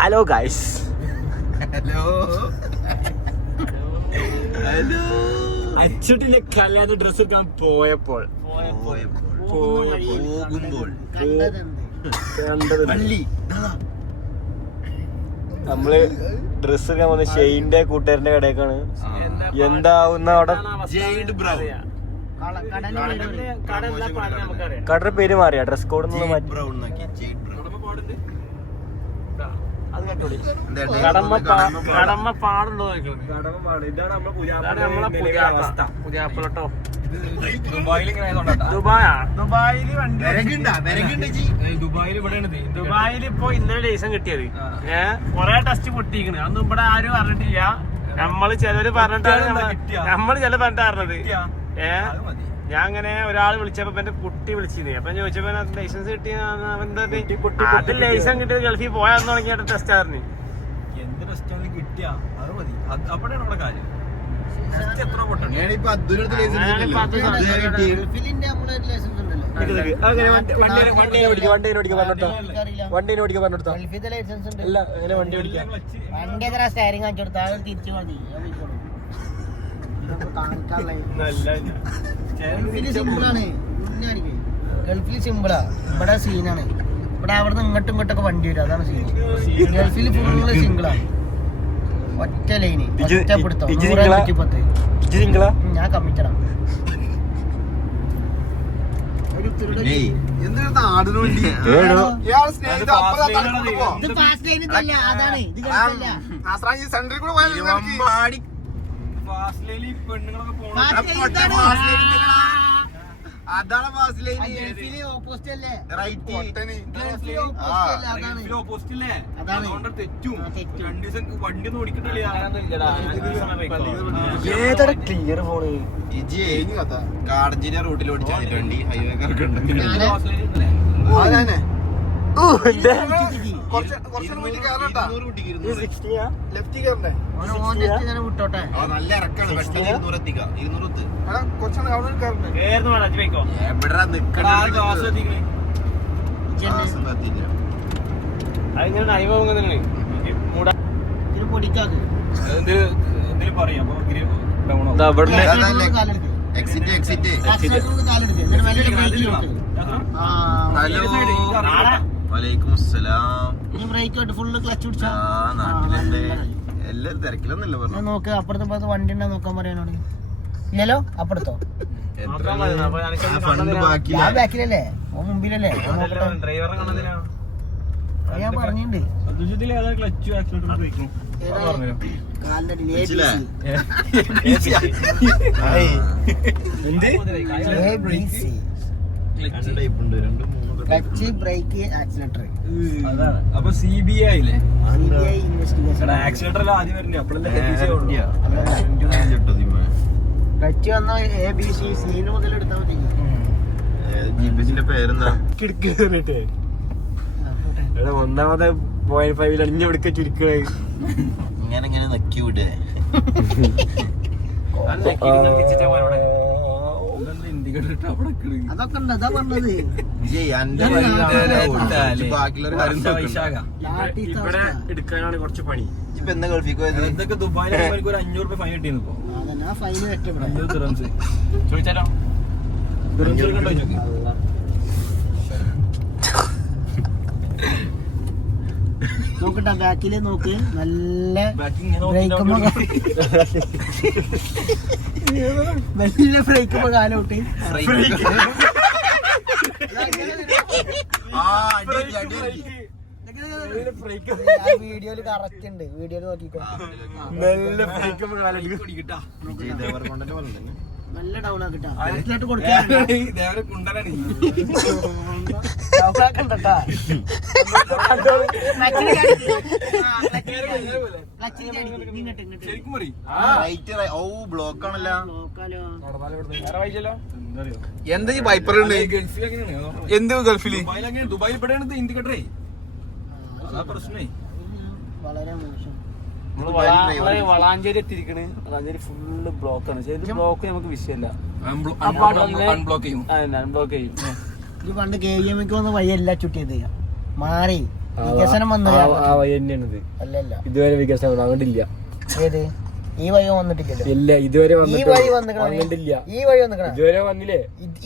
Hello guys, അച്ചുട്ടിന്റെ കല്യാണ dress എടുക്കാൻ പോയപ്പോൾ നമ്മള് ഡ്രസ് എടുക്കാൻ പോകുന്ന ഷെയിന്റെ കൂട്ടുകാരന്റെ കടയൊക്കെയാണ്. എന്താവുന്ന അവിടെ കടയുടെ പേര് മാറിയാ, ഡ്രസ് കോഡ് കടമ്മപ്പാടുണ്ടോ? ദുബായിൽ ഇപ്പൊ ഇന്നലെ ലൈസൻസ് കിട്ടിയത്. കൊറേ ടെസ്റ്റ് പൊട്ടിക്കണ്, അതൊന്നും ഇവിടെ ആരും അറിഞ്ഞിട്ടില്ല. നമ്മള് ചിലര് പറഞ്ഞിട്ടാണ് അറിഞ്ഞത്. ഞാൻ അങ്ങനെ ഒരാൾ വിളിച്ചപ്പോ എന്റെ കുട്ടി വിളിച്ചിരുന്നു. അപ്പൊ ചോദിച്ചപ്പോ ലൈസൻസ് കിട്ടിയ അത് ലൈസൻസ് കിട്ടിയത് ഗൾഫിൽ പോയാന്ന് തുടങ്ങിയ ടെസ്റ്റ് ആയിരുന്നു. എന്ത് ടെസ്റ്റ് കിട്ടിയാ അത് മതി, അവിടെയാണ് നമ്മുടെ കാര്യം. ഗൾഫിൽ സിമ്പിളാ, ഇവിടെ സീനാണ്. ഇവിടെ അവിടുന്ന് ഇങ്ങോട്ടും ഇങ്ങോട്ടൊക്കെ വണ്ടി വരും, അതാണ് സീൻ. ഗൾഫിൽ ഫുള്ള് സിംഗിളാ, ഒറ്റ ലൈന്, ഒറ്റ പിടുത്തം. 110 ഞാൻ കമ്മിറ്റഡാ. അതാണ് തെറ്റും. വണ്ടി ഒന്നും ഓടിക്കട്ടില്ല. കാർജിന്റെ റൂട്ടിൽ ഓടിച്ചാൽ വണ്ടി ഹൈവേക്കാർക്ക് വിട്ടോട്ടെ. നല്ല ഇറക്കാണ്, പെട്ടെന്ന് 200 എത്തിക്കാം. 200 എല്ലാരും തിരക്കിലൊന്നല്ല നോക്ക്. അപ്പുറത്തെ വണ്ടി ഉണ്ടോ നോക്കാൻ പറയാനോട് ഇല്ലല്ലോ. അപ്പുറത്തോ ബാക്കിലല്ലേ, മുമ്പിലല്ലേ? ഞാൻ പറഞ്ഞിട്ടുണ്ട് ക്ലച്ച്, ബ്രേക്ക്, ആക്സിലറേറ്റർ. അപ്പൊ CBI ആയില്ലേ? ആക്സിലറേറ്റർ ആദ്യം വരണ്ടേ? അപ്പോഴല്ലേ ക്ലച്ച് വന്ന ABC മുതൽ എടുത്താൽ മതി. ജിപിന്റെ പേരെന്താ? ഒന്നാമത്തെ 0.5 അടിഞ്ഞ വിടുക്ക ചുരുക്കണേ. ഇങ്ങനെ നക്കി വിടേ. അതൊക്കെ ഉണ്ട്, അതാ പറഞ്ഞത്. ഇവിടെ എടുക്കാനാണ് കുറച്ച് പണി. ഇപ്പൊ എന്താ ഗൾഫിക്ക് പോയത്? ഇതൊക്കെ ദുബായിൽ ഒരു 500 രൂപ ഫൈൻ കിട്ടിയിരുന്നു. ഇപ്പൊ ഫൈൻ ചോദിച്ചാലോ? നോക്കട്ടെ, ബാക്കില് നോക്ക്. നല്ല വലിയ ബ്രേക്കുമ്പോ കാലോട്ട്. വീഡിയോയില് കറക്റ്റ് ഉണ്ട്, വീഡിയോയില് നോക്കിക്കോ. നല്ല ഡൗൺ ആക്കിട്ടാ കൊടുക്കാൻ എന്താ ഈ വൈപ്പർ എന്ത് ഗൾഫില്? ദുബായിൽ പെടാണ് ഇന്ത്യക്കട്ടേ. അതാ പ്രശ്നേ. വളരെ മോശം. വളാഞ്ചേരി എത്തിയിരിക്കണ്. വളാഞ്ചേരി ഫുള്ള് ബ്ലോക്കാണ്. ബ്ലോക്ക് നമുക്ക് വിഷയമല്ല, അൺബ്ലോക്ക് ചെയ്യും. ഇത് പണ്ട് KVMക്ക് വന്ന വഴിയല്ല ചുറ്റിയത്, മാറി വികസനം വന്നത് ആ വഴി തന്നെയാണിത്. അല്ലല്ല ഇതുവരെ വികസനം അങ്ങോട്ടില്ല. ഏത് ഈ വഴി വന്നിട്ടില്ലല്ലോ. ഇല്ല ഇതുവരെ ഈ വഴി വന്നിട്ടില്ല. ഈ വഴി വന്നിക്കണ ഇതുവരെ വന്നില്ലേ?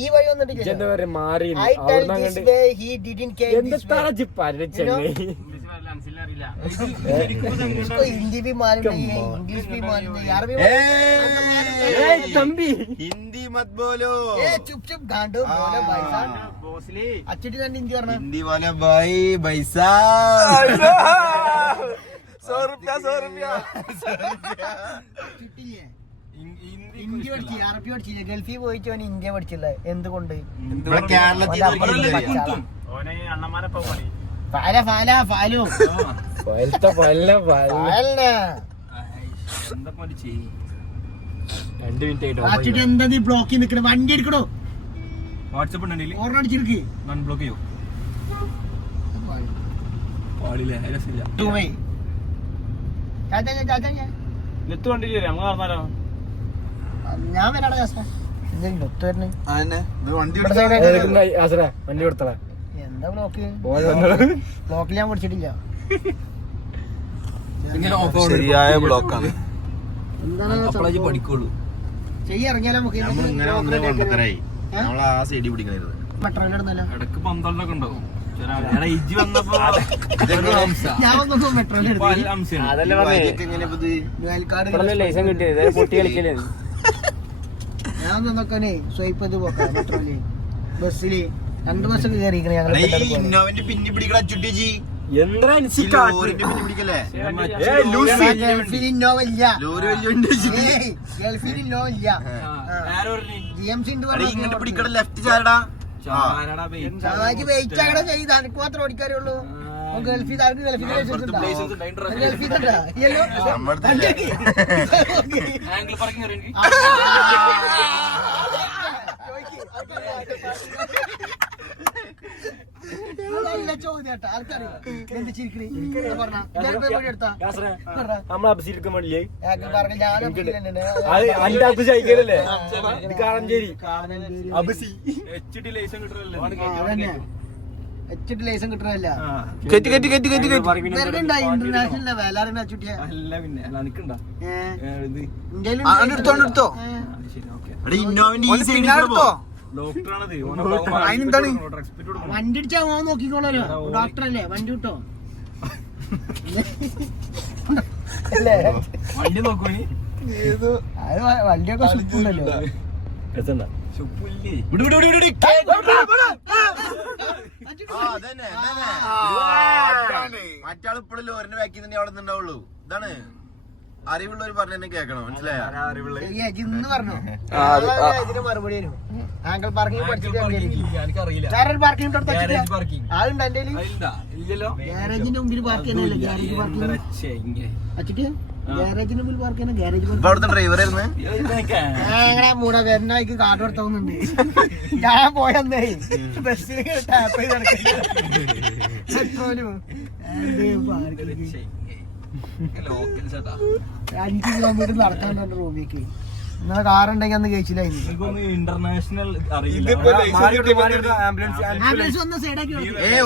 ഈ വഴി വന്നിട്ടില്ല. ഇതുവരെ മാറി I tell this way, he didn't came this way. इसको हिंदी भी मालूम नहीं है, इंग्लिश भी मालूम नहीं, अरबी തമ്പി हिंदी मत बोलो. चुप चुप गांडो बोलो भाई साहब. अच्छी तरह हिंदी करना. हिंदी वाले भाई पैसा 100 रुपया കിട്ടില്ലേ? ഹിന്ദി പഠിച്ചില്ല, അറബി പഠിച്ചില്ല, ഗൾഫിൽ പോയിട്ട് അവൻ ഇന്ത്യ പഠിച്ചില്ല. എന്തുകൊണ്ട്? ഇവിടെ കേരളത്തിൽ ഫാല ഫാല ഫാലു അച്ചിട്ട് എന്താ നീ ബ്ലോക്കിൽ നിക്കണ? വണ്ടി എടുക്കണോ? വാട്സപ്പ് ഉണ്ടെങ്കിൽ ഓർഡർ അടിച്ചിരിക്ക്. ബ്ലോക്ക് ചെയ്യോ? പാടില്ല, രസമില്ല. ഞാൻ വരാടാ ജാസ്മ. ലൊത്ത് വരണേ വണ്ടി കൊടുത്തള. എന്താ ബ്ലോക്ക്? ബ്ലോക്കിൽ ഞാൻ പഠിച്ചിട്ടില്ല. ശരിയായ ബ്ലോക്കാണ്. എന്താണ് പഠിക്കുള്ളൂ. ചെയ്യ ഇറങ്ങിയാലോ നമുക്ക്. നമ്മൾ ഇങ്ങനെ വന്ന് കൊണ്ടുതരായി നമ്മൾ ആ സൈഡിൽ പിടിക്കണത്. മെട്രോയിൽ ഇടുന്നല്ലോ. ഇടക്ക് 12 ഉണ്ടാവും. ഇജ്ജ് വന്നപ്പോ ഞാൻ വന്നപ്പോ മെട്രോയിൽ ലൈസൻസ് കിട്ടിയത് പൊട്ടി കളിക്കല്ലേ? ഞാൻ വന്നൊക്കെ സ്വൈപ്പ് ചെയ്ത് പോക്കാം. മെട്രോയില് ബസ്സില് 2 ബസ്സൊക്കെ കയറിയിരിക്കണേ ഞങ്ങൾ. ഇന്നോവന്റെ പിന്നെ പിടിക്കണ ചുട്ടിജി എന്താ ലോറിന്റെ പിന്നെ പിടിക്കല്ലേ? ഗൾഫിൽ ഇന്നോവ ഇല്ല. ലോറി വലിയുണ്ട്. ഗൾഫിൽ ഇന്നോവ ഇല്ല. GMC ഉണ്ട്. ഇങ്ങോട്ട് പിടിക്കണ ലെഫ്റ്റ് ചാരടാ. വെയിറ്റ് അങ്ങനെ ചെയ്ത് എനിക്ക് മാത്രം ഓടിക്കാറുള്ളൂ. ഗൾഫിൽ ഗൾഫിൽ ചോദ്യം ആൾക്കാർ എന്ത് ചിരിക്കണേ? ലൈസൻസ് കിട്ടണല്ല. ഇന്റർനാഷണൽ വേലാറിനെ ചുട്ടിയ വണ്ടി അടിച്ചാ പോകാൻ നോക്കിക്കോളോ. ഡോക്ടറല്ലേ, വണ്ടി വിട്ടോ. വണ്ടി നോക്കൂ. അത് വണ്ടിയൊക്കെ സുഖമുണ്ടല്ലോ. മറ്റാൾ ഇപ്പോഴും ലോറിന്റെ ബാക്കിൽ തന്നെ അവിടെ നിന്നുണ്ടാവുള്ളൂ. ഇതാണ് അറിവുള്ളവർ പറഞ്ഞ കേൾക്കണം. മനസ്സിലായോ? ഇന്ന് പറഞ്ഞു ഇതിന് മറുപടി വരും. ആംഗിൾ പാർക്കിംഗ് പഠിച്ചിട്ട് എനിക്കറിയില്ല. വേറൊരു പാർക്കിംഗ് ആളുണ്ട് എന്റെ ഇല്ലല്ലോ. ഗ്യാരേജിന്റെ മുമ്പിൽ പാർക്ക് ചെയ്യാനല്ലേ? ഗ്യാരേജ് പാർക്കിംഗ് അച്ചിട്ട് ഗ്യാരേജിന്റെ മുമ്പിൽ പാർക്ക് ചെയ്യണം. ഗ്യാരേജ് അവിടുത്തെ ഡ്രൈവറായിരുന്നു ഞങ്ങളെ മൂടെ വരുന്നക്ക് കാർഡ് കൊടുത്തോന്നുണ്ട്. ഞാൻ പോയെന്നേ ബസ്സിൽ ടാപ്പ് ചെയ്ത് നടക്കലും 5 കിലോമീറ്റർ നടക്കാണ്ട് റൂമിലേക്ക്. നിങ്ങളെ കാറുണ്ടെങ്കിൽ അന്ന് കഴിച്ചില്ലായിരുന്നു. ഇന്റർനാഷണൽ ആംബുലൻസ് വന്ന സൈഡാക്കി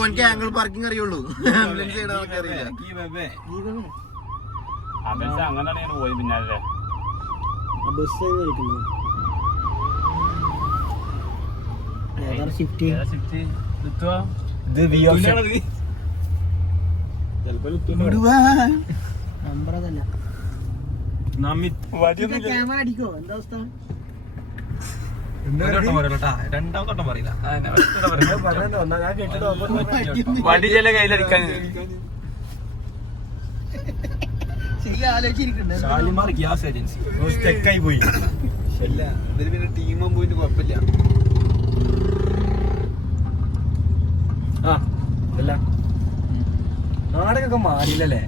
ഓനക്ക് ആംഗിൾ പാർക്കിംഗ് അറിയുള്ളൂ. ആംബുലൻസ് സൈഡ് അറിയില്ല. അങ്ങനെയാണ് പോയി പിന്നാലെ ബസ് ഷിഫ്റ്റ് നമ്പർ അതല്ല. ക്യാമറ അടിക്കോ? എന്താ അവസ്ഥ? രണ്ടാമത്തോട്ടം പറയില്ല. വണ്ടി ചില കയ്യിലടിക്കാൻ ഷാലിമാർ ഗ്യാസ് ഏജൻസി സ്റ്റെക്കായി പോയി. ഇല്ല ഇതിൽ പിന്നെ ടീമും പോയിട്ട് കുഴപ്പമില്ല. നാടകമൊക്കെ മാറിയില്ലല്ലേ?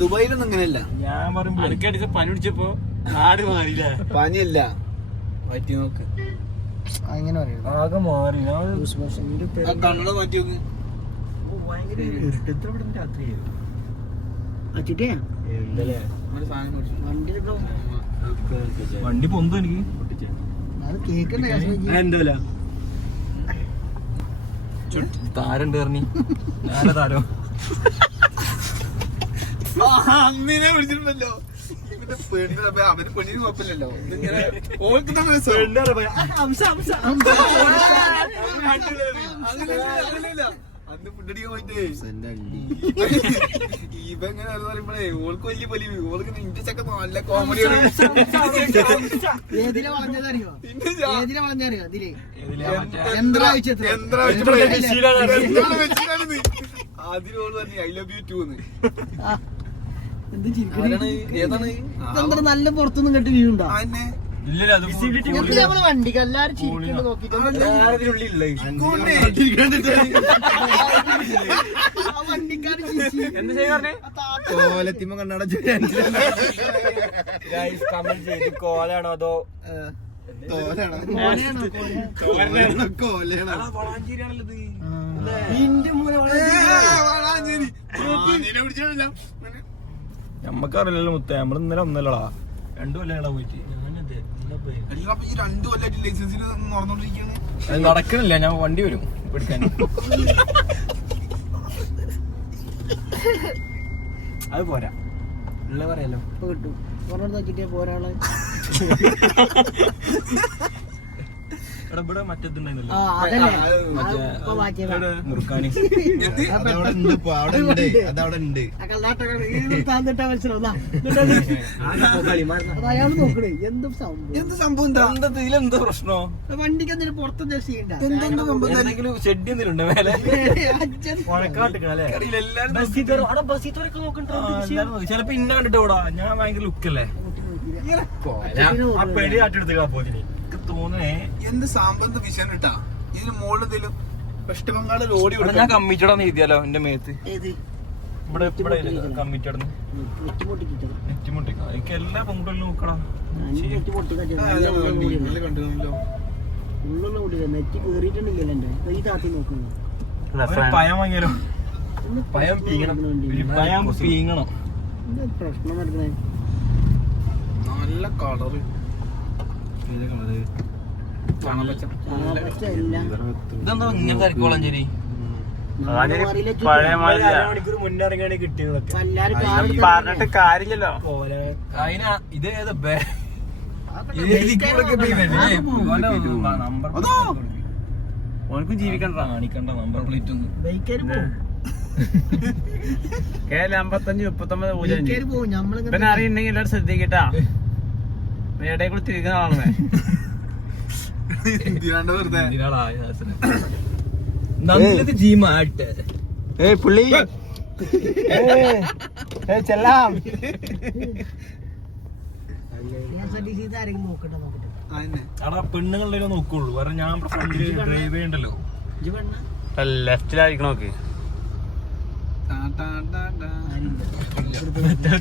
ദുബായിലൊന്നും അങ്ങനെയല്ല. ഞാൻ പറയുമ്പോ അടിച്ച പനി പിടിച്ചപ്പോ നാട് മാറിയില്ല. പനിയല്ല മാറ്റി നോക്ക്. അങ്ങനെ പറയും. ആകെ മാറി. കണ്ണട മാറ്റി നോക്ക്. ഭയങ്കര ഇരുട്ടത്തിൽ ഇവിടെ രാത്രി അച്ചിട്ടേ വണ്ടി പൊന്തും എനിക്ക്. അത് കേക്കണ്ടേ? എന്തല്ല താരണ്ട് പറഞ്ഞി ഞാനെ താരോ അന്നിനെ വിളിച്ചിട്ടുണ്ടല്ലോ അവന് പെണ്ണിന് കുഴപ്പമില്ലല്ലോ അന്ന് ഫുഡടിക്കാൻ പോയിട്ടേ ഇവ എങ്ങനെ പറയുമ്പോഴേ ഓൾക്ക് വലിയ പൊലിവ് ഓൾക്ക് ഇഞ്ചൊക്കെ നല്ല കോമഡിയാണ് അതിനോട് പറഞ്ഞു ഐ ലവ് യു ടു ഏതാണ് നല്ല പുറത്തൊന്നും കെട്ടി വ്യൂ ഉണ്ടാ നമ്മള് വണ്ടിക്ക് എല്ലാരും ചിരിക്കുന്നു നോക്കിട്ട് വണ്ടിക്കാര് കോലത്തിമ കണ്ണട കമന്റ് ചെയ്ത് കോലാണോ അതോ നമ്മക്കറിയില്ലല്ലോ മുത്തേ നമ്മള് ഇന്നലെ ഒന്നല്ലടാ 2 കൊല്ലം പോയിട്ട് ഈ 2 കൊല്ലായിട്ട് ലൈസൻസിൽ നടന്നോണ്ടിരിക്കാണ് നടക്കണില്ല ഞാൻ വണ്ടി വരും എടുക്കാൻ അത് പോരാ ഉള്ള പറയാലോ കിട്ടും നോക്കിട്ടേ പോരാളെ ഇവിടെ മറ്റേതുണ്ടായിരുന്നല്ലോ മുറുക്കാന് അതവിടെ ഉണ്ട് അയാൾ നോക്കണേ എന്തും സംഭവം എന്ത് സംഭവം ഇതിലെന്താ പ്രശ്നോ വണ്ടിക്ക് എന്തെങ്കിലും പുറത്തെന്തെങ്കിലും ചെയ്യണ്ട എന്തെങ്കിലും ഷെഡ് എന്തെങ്കിലും ഉണ്ടോ മേലെ ചിലപ്പോ ഇന്ന കണ്ടിട്ട് ഓടാ ഞാൻ ഭയങ്കര ലുക്കല്ലേ ആ പെടി കാട്ടെടുത്ത് പോതിന് തോന്നേ എന്ത് സാമ്പന്ത വിഷയം കിട്ടാ ഇതിന് മുകളിലും വെസ്റ്റ് ബംഗാളിൽ ഓടി ഞാൻ കമ്മിറ്റോടാന്ന് എഴുതിയാലോ എന്റെ മേത്ത് ഇവിടെ കമ്മിറ്റോടെ നെറ്റിമുട്ടിക്ക എനിക്ക് എല്ലാ പെൺകുട്ടികളും നോക്കടാ പയം വാങ്ങിയാലോ പയം പീങ്ങണം പയം പീങ്ങണം പ്രശ്നം നടക്കണേ നല്ല കളറ് ഇതെന്താ ഇങ്ങനെ തിരക്കോളം ശരി പഴയ മുന്നിറങ്ങാണ് കിട്ടിയതൊക്കെ പറഞ്ഞിട്ട് കാര്യമില്ലല്ലോ അതിനാ ഇതേതാ ഓനക്കും ജീവിക്കണ്ട കാണിക്കണ്ട നമ്പർ പ്ലേറ്റ് ഒന്നും പിന്നെ അറിയണ്ടെങ്കിൽ എല്ലാവരും ശ്രദ്ധിക്കട്ടാ എവിടെ കൂടെ തിരിക്കുന്ന ആളെ പുള്ളി ചെല്ലാം അടാ പെണ്ണുങ്ങളുടെ നോക്കുള്ളൂ കാരണം ഞാൻ ഡ്രൈവ് ചെയ്യണ്ടല്ലോ ലെഫ്റ്റിലായിരിക്കണം നോക്ക്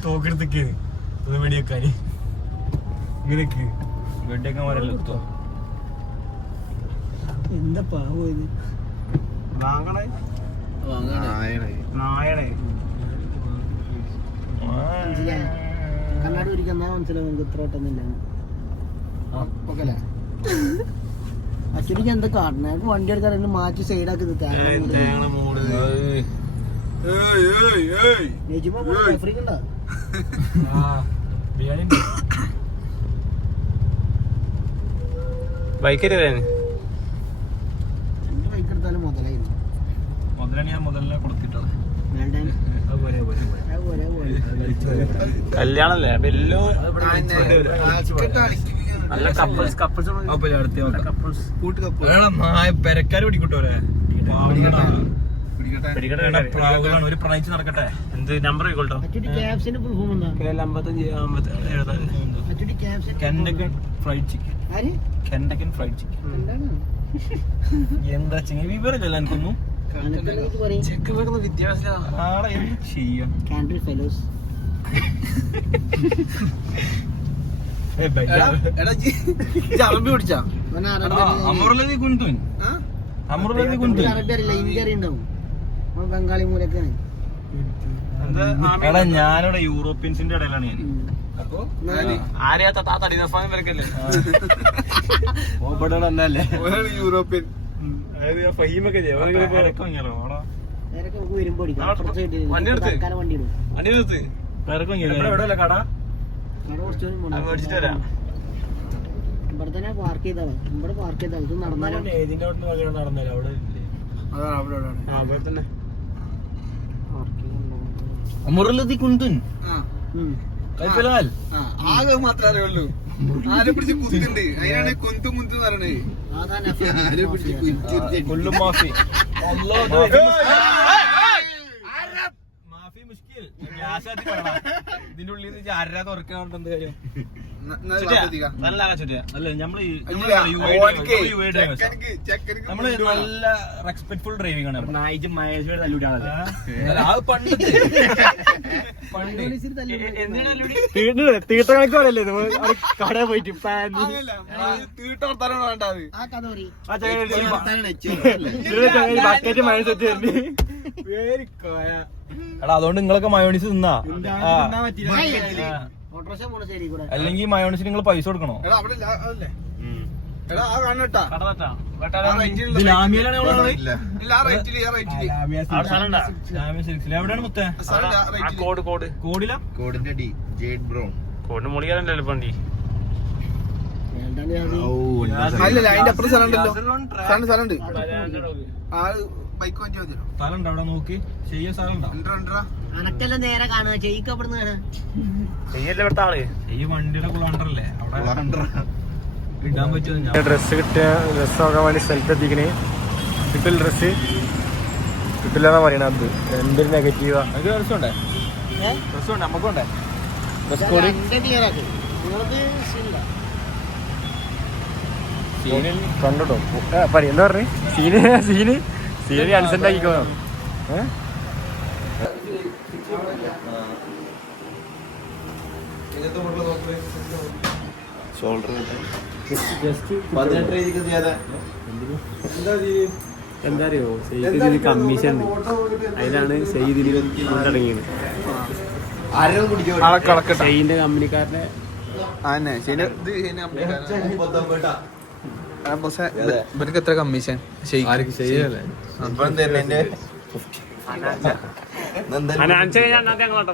തോക്കെടുത്തേക്ക് അത് വെടിവെക്കാന് ഇങ്ങനെയൊക്കെ വെടിയൊക്കെ വരല്ലോ എന്താ പാവത് വാങ്ങണേ നായണേ കണ്ണാടി ഒരിക്കൽ മനസ്സിലാവും നമുക്ക് ഇത്ര വട്ടൊന്നുമില്ല അച്ഛനിക്ക് എന്താ കാട്ടണേ ഞങ്ങൾക്ക് വണ്ടി എടുക്കാൻ മാറ്റി സൈഡാക്കി ഫ്രീക്കുണ്ടോ ബൈക്കറ്റ് ബൈക്ക് എടുത്താലും മുതലായിരുന്നു മുതലാണ് ഞാൻ മുതലിനെ കൊടുത്തിട്ടാണ് കല്യാണല്ലേ വെല്ലോ നല്ല കപ്പിൾസ് പെരക്കാര് പിടിക്കൂട്ടോരെ ഒരു പ്രണയിച്ച് നടക്കട്ടെ എന്ത് നമ്പർ ആയിക്കോട്ടോ Kentucky Fried Chicken Kentucky Fried Chicken എന്താ ചിങ്ങ വിവരമില്ല എനിക്കൊന്നും വിദ്യാഭ്യാസം ആളെ എന്ത് ചെയ്യാം അറബി പഠിച്ചാ അമറുള്ളതി കുന്തുൻ അമറുള്ളതി കുന്തുൻ ഇന്ത്യ ഉണ്ടാവും ബംഗാളി മൂലക്കാണ് എടാ ഞാനിവിടെ യൂറോപ്യൻസിന്റെ ഇടയിലാണ് ഞാൻ ആരെയാ തടി നിർഫാൻ വരക്കല്ലേ യൂറോപ്യൻ ഫഹീമൊക്കെ നേരൊക്കെ നമുക്ക് വരുമ്പോ അടിക്കാം. അപ്പുറത്ത് side ല് തൽക്കാലം വണ്ടി ഇടും. വണ്ടി നിർത്ത് കട കട കുറച്ച് ദൂരം പോണം. മേടിച്ചിട്ട് വരാം. ഇവിടെ തന്നെ പാർക്ക് ചെയ്താൽ ഇവിടെ പാർക്ക് ചെയ്താൽ ഇത് നടന്നാലോ ഇതിന്റെ അവിടെ നടന്നല്ലോ അവിടെ അവിടെ തന്നെ മുറലതി കുന്തുൻ ഉം. കൈപ്പലാൽ ആകെ മാത്രമേ അറിയുള്ളൂ. ആരെ പിടിച്ച് കുത്തുണ്ട്, അതിനാണ് കുന്തു കുന്തു പറയണേ. അതാണ് ആരെ പിടിച്ച് കുത്തി കൊല്ലും മാഫി മാഫി മുഷ്കിൽ ഇതിന്റെ ഉള്ളിൽ നിന്ന് ആരാ തുറക്കാനുണ്ടെന്ത് കാര്യം നല്ല ചുറ്റിയാ. അല്ല നമ്മള് നമ്മള് നല്ല റെസ്പെക്ട്ഫുൾ ഡ്രൈവിംഗ് ആണ് അത് പണ്ട് തീട്ട കണക്കല്ലേ കട പോയിട്ട് തീട്ടോർത്താനാണ് വേണ്ടത്. ആ കഥ പറയും. ബക്കറ്റ് മൈനസ് എടാ അതുകൊണ്ട് നിങ്ങളൊക്കെ മയോണീസ് തിന്നാ ഓട്ടോറിക്ഷ പോണ ശരി കൂടെ അല്ലെങ്കിൽ മയോണീസ് നിങ്ങൾ പൈസ കൊടുക്കണോ എടാ അവിടെ അതല്ലേ എടാ ആ കാണട്ടാ കട തട്ടാ. ഇത് ലാമിയയിലാണ് നമ്മള് ഇല്ല ആ റൈറ്റില് അവിടെ സ്ഥലം ഉണ്ടാ? ലാമിയ സിൽക്സിൽ എവിടെയാണ് മുത്തേ ആ കോട് കോടില കോഡിന്റെ അടി ജേഡ് ബ്രൗൺ. കോടിന് മുളിയാലല്ലോ വണ്ടി. അല്ലല്ല അതിന്റെ അപ്പുറം സ്ഥലം ഉണ്ടല്ലോ. സ്ഥലമുണ്ട്. ആ ബൈക്ക് പറ്റി മതിയോ? സ്ഥലം ഉണ്ടോ അവിടെ നോക്കി ചെയ്യാൻ സ്ഥലം ഉണ്ടോ അനക്കെല്ലാം നേരെ കാണുക ചെയ്യിക്ക് അവിടുന്ന് കാണാ ചെയ്യല്ലേ ഇവിടുത്തെ ആള്. ഈ വണ്ടിയുടെ കുളണ്ടറല്ലേ അവിടെ ഇടാൻ പറ്റുമോ ഞാൻ ഡ്രസ്സ് കിട്ടിയ ഡ്രസ്സ് നോക്കാൻ വേണ്ടി സ്ഥലത്ത് എത്തിക്കണേ. കിട്ടില്ല ഡ്രസ്സ് കിട്ടില്ലെന്നാ പറയണത്. എന്തൊരു നെഗറ്റീവാ. നമുക്ക് ഡ്രസ്സുണ്ടേ ഡ്രസ്സുണ്ട് നമുക്കുണ്ടേ ഡ്രസ് കോഡ് ക്ലിയർ ആക്കി നിങ്ങൾക്ക് ശരിയില്ല സീനിൽ കണ്ടോ പറയും എന്താ പറഞ്ഞു സീന് അൻസെന്റ് ആക്കിക്കോ. എന്താ അറിയോ സെയ്തിന് കമ്മീഷൻ അതിലാണ് സെയ്തിന് തുടങ്ങിയത്. സെയ്തിന്റെ കമ്പനിക്കാരനെ ഇവർക്ക് എത്ര കമ്മീഷൻ ചെയ്യല്ലേ അനച്ച കഴിഞ്ഞാൽ ഞങ്ങളോട്ടോ